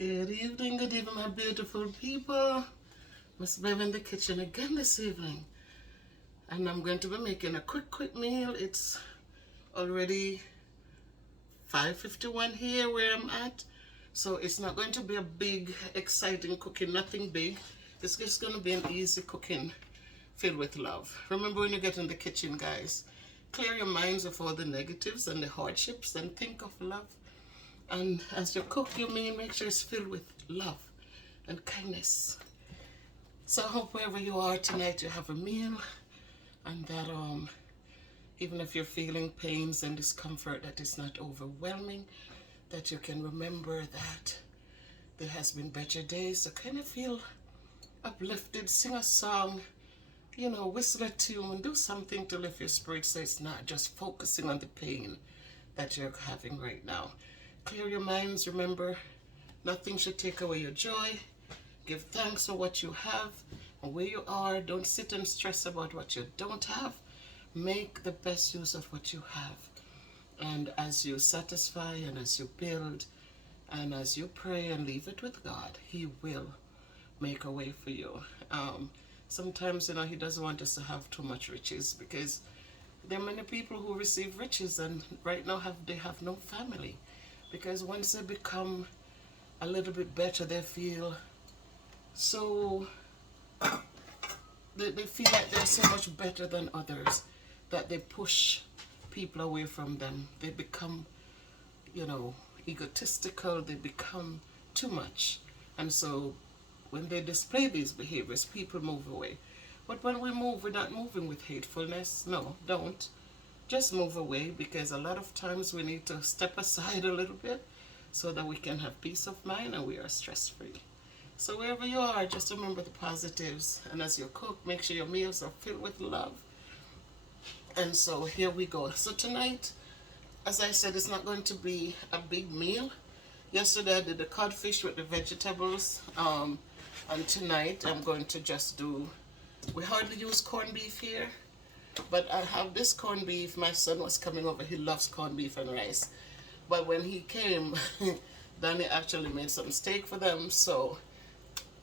Good evening, my beautiful people. Miss Bev in the kitchen again this evening. And I'm going to be making a quick meal. It's already 5:51 here where I'm at. So it's not going to be a big, exciting cooking, nothing big. It's just going to be an easy cooking filled with love. Remember when you get in the kitchen, guys, clear your minds of all the negatives and the hardships and think of love. And as you cook your meal, make sure it's filled with love and kindness. So I hope wherever you are tonight, you have a meal, and that even if you're feeling pains and discomfort, that is not overwhelming, that you can remember that there has been better days. So kind of feel uplifted, sing a song, whistle a tune, do something to lift your spirit so it's not just focusing on the pain that you're having right now. Clear your minds. Remember, nothing should take away your joy. Give thanks for what you have and where you are. Don't sit and stress about what you don't have. Make the best use of what you have. And as you satisfy and as you build and as you pray and leave it with God, He will make a way for you. Sometimes, He doesn't want us to have too much riches, because there are many people who receive riches and right now they have no family. Because once they become a little bit better, they feel so, they feel like they're so much better than others that they push people away from them. They become, egotistical, they become too much. And so when they display these behaviors, people move away. But when we move, we're not moving with hatefulness. No, don't. Just move away, because a lot of times we need to step aside a little bit so that we can have peace of mind and we are stress-free. So wherever you are, just remember the positives. And as you cook, make sure your meals are filled with love. And so here we go. So tonight, as I said, it's not going to be a big meal. Yesterday I did the codfish with the vegetables. And tonight I'm going to just do, we hardly use corned beef here. But I have this corned beef. My son was coming over. He loves corned beef and rice. But when he came, Danny actually made some steak for them. So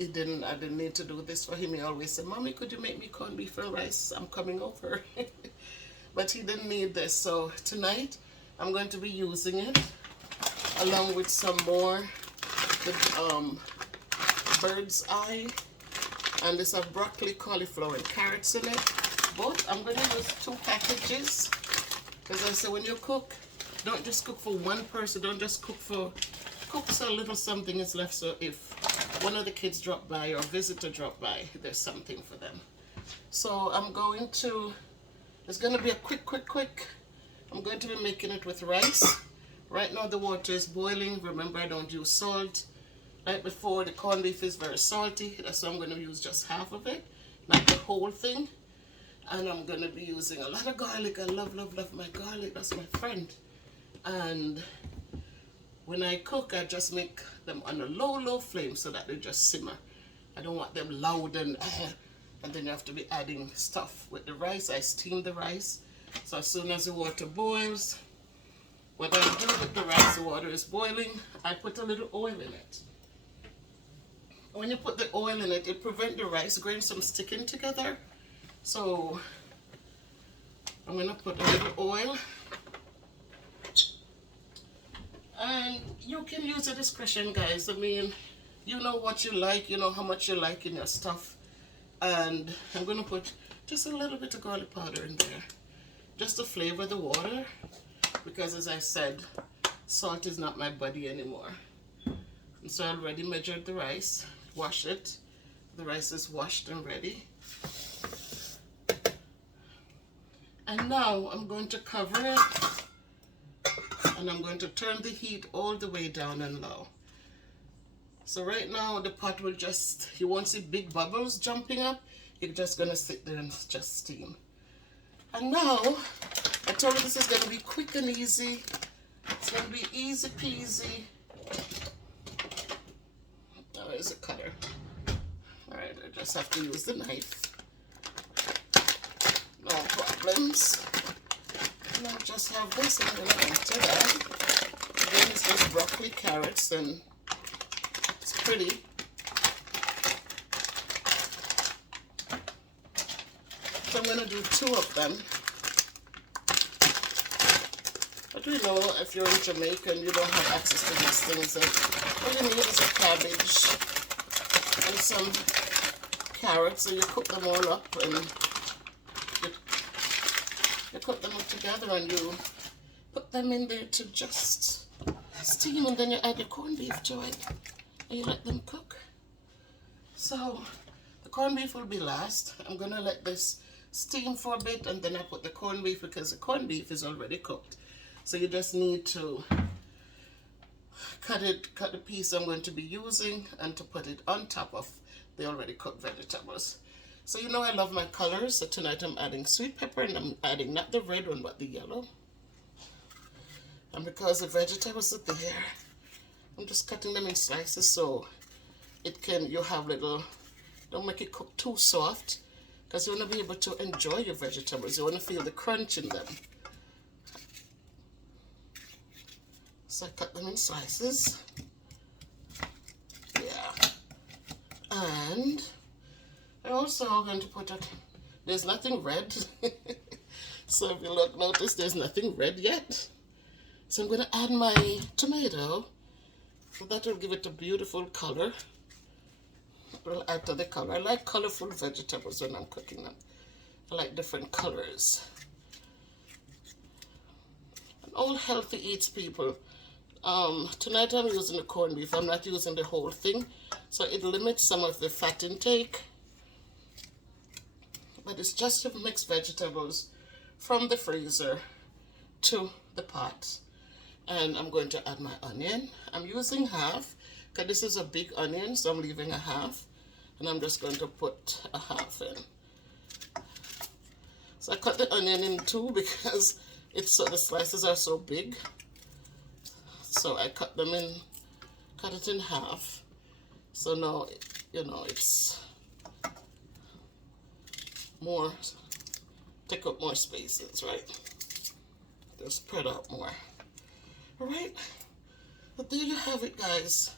I didn't need to do this for him. He always said, "Mommy, could you make me corned beef and rice? I'm coming over." But he didn't need this. So tonight I'm going to be using it along with some more bird's eye. And this have broccoli, cauliflower, and carrots in it. Both, I'm going to use 2 packages, because I say when you cook, don't just cook for one person, don't just cook so a little something is left, so if one of the kids drop by or a visitor drop by, there's something for them. So it's going to be a quick. I'm going to be making it with rice. Right now the water is boiling. Remember, I don't use salt. Like before, the corned beef is very salty, that's why I'm going to use just half of it, not the whole thing. And I'm going to be using a lot of garlic. I love my garlic. That's my friend. And when I cook, I just make them on a low flame so that they just simmer. I don't want them loud and then you have to be adding stuff. With the rice, I steam the rice. So as soon as the water boils, what I do with the rice, the water is boiling, I put a little oil in it. When you put the oil in it, it prevents the rice grains from sticking together. So I'm going to put a little oil, and you can use your discretion, guys. I mean, you know what you like, you know how much you like in your stuff. And I'm going to put just a little bit of garlic powder in there, just to flavor the water, because as I said, salt is not my buddy anymore. And so I already measured the rice, wash it. The rice is washed and ready. And now I'm going to cover it, and I'm going to turn the heat all the way down and low. So right now the pot will you won't see big bubbles jumping up. It's just going to sit there and just steam. And now, I told you this is going to be quick and easy. It's going to be easy peasy. Now there's a cutter. Alright, I just have to use the knife. No problems. And I just have this, and I'm going to enter that. Again, it's just broccoli, carrots, and pretty. So I'm going to do 2 of them. But we know if you're in Jamaica and you don't have access to these things, all you need is a cabbage and some carrots, and you cook them all up, and you cook them up together, and you put them in there to just steam, and then you add your corned beef to it, and you let them cook. So the corned beef will be last. I'm going to let this steam for a bit, and then I put the corned beef, because the corned beef is already cooked. So you just need to cut the piece I'm going to be using, and to put it on top of the already cooked vegetables. So you know I love my colors, so tonight I'm adding sweet pepper, and I'm adding not the red one but the yellow. And because the vegetables are there, I'm just cutting them in slices so you have little, don't make it cook too soft, because you want to be able to enjoy your vegetables. You want to feel the crunch in them. So I cut them in slices. Yeah. And I also am going to put there's nothing red. So if you notice there's nothing red yet. So I'm going to add my tomato. So that will give it a beautiful color. It will add to the color. I like colorful vegetables when I'm cooking them. I like different colors. And all healthy eats people. Tonight I'm using the corned beef. I'm not using the whole thing, so it limits some of the fat intake. But it's just to mix vegetables from the freezer to the pot. And I'm going to add my onion. I'm using half, because this is a big onion, so I'm leaving a half. And I'm just going to put a half in. So I cut the onion in 2 because the slices are so big. So I cut it in half. So now, it's more, take up more spaces, right? They'll spread out more. All right, but there you have it, guys.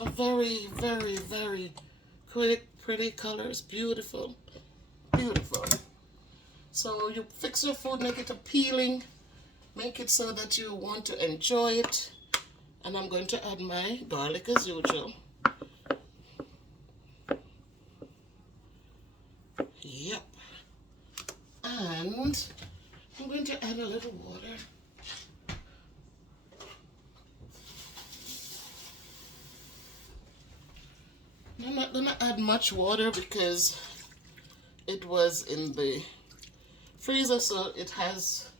A very, very, very quick, pretty colors, beautiful, beautiful. So you fix your food, make it appealing, make it so that you want to enjoy it. And I'm going to add my garlic as usual. Yep. And I'm going to add a little water. I'm not going to add much water because it was in the freezer, so it has,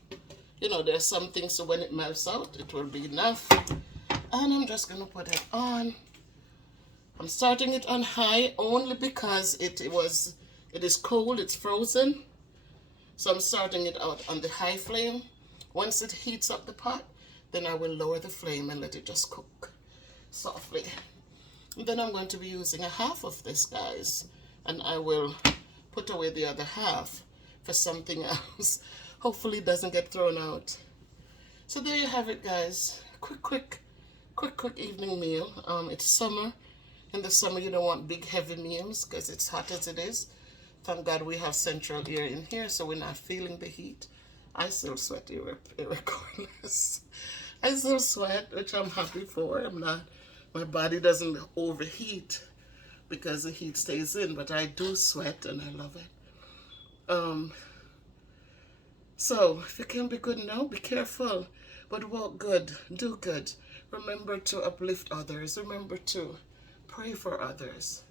there's something, so when it melts out, it will be enough. And I'm just going to put it on. I'm starting it on high only because it is cold, it's frozen. So I'm starting it out on the high flame. Once it heats up the pot, then I will lower the flame and let it just cook softly. And then I'm going to be using a half of this, guys, and I will put away the other half for something else. Hopefully it doesn't get thrown out. So there you have it, guys. Quick evening meal. It's summer. In the summer you don't want big heavy meals because it's hot as it is. Thank God we have central air in here, so we're not feeling the heat. I still sweat regardless. I still sweat, which I'm happy for. My body doesn't overheat because the heat stays in, but I do sweat and I love it. So if you can be good now, be careful, but walk good, do good. Remember to uplift others. Remember to pray for others.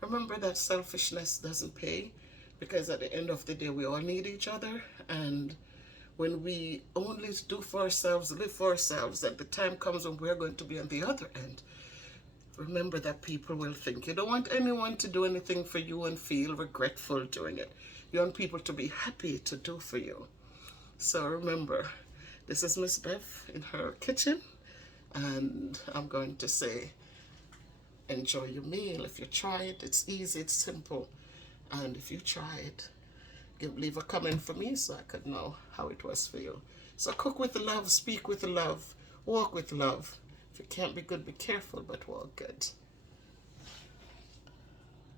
Remember that selfishness doesn't pay, because at the end of the day, we all need each other. And when we only do for ourselves, live for ourselves, at the time comes when we're going to be on the other end, remember that people will think. You don't want anyone to do anything for you and feel regretful doing it. You want people to be happy to do for you. So remember, this is Miss Bev in her kitchen, and I'm going to say, enjoy your meal. If you try it, it's easy, it's simple. And if you try it, leave a comment for me so I could know how it was for you. So cook with love, speak with love, walk with love. If you can't be good, be careful, but walk good.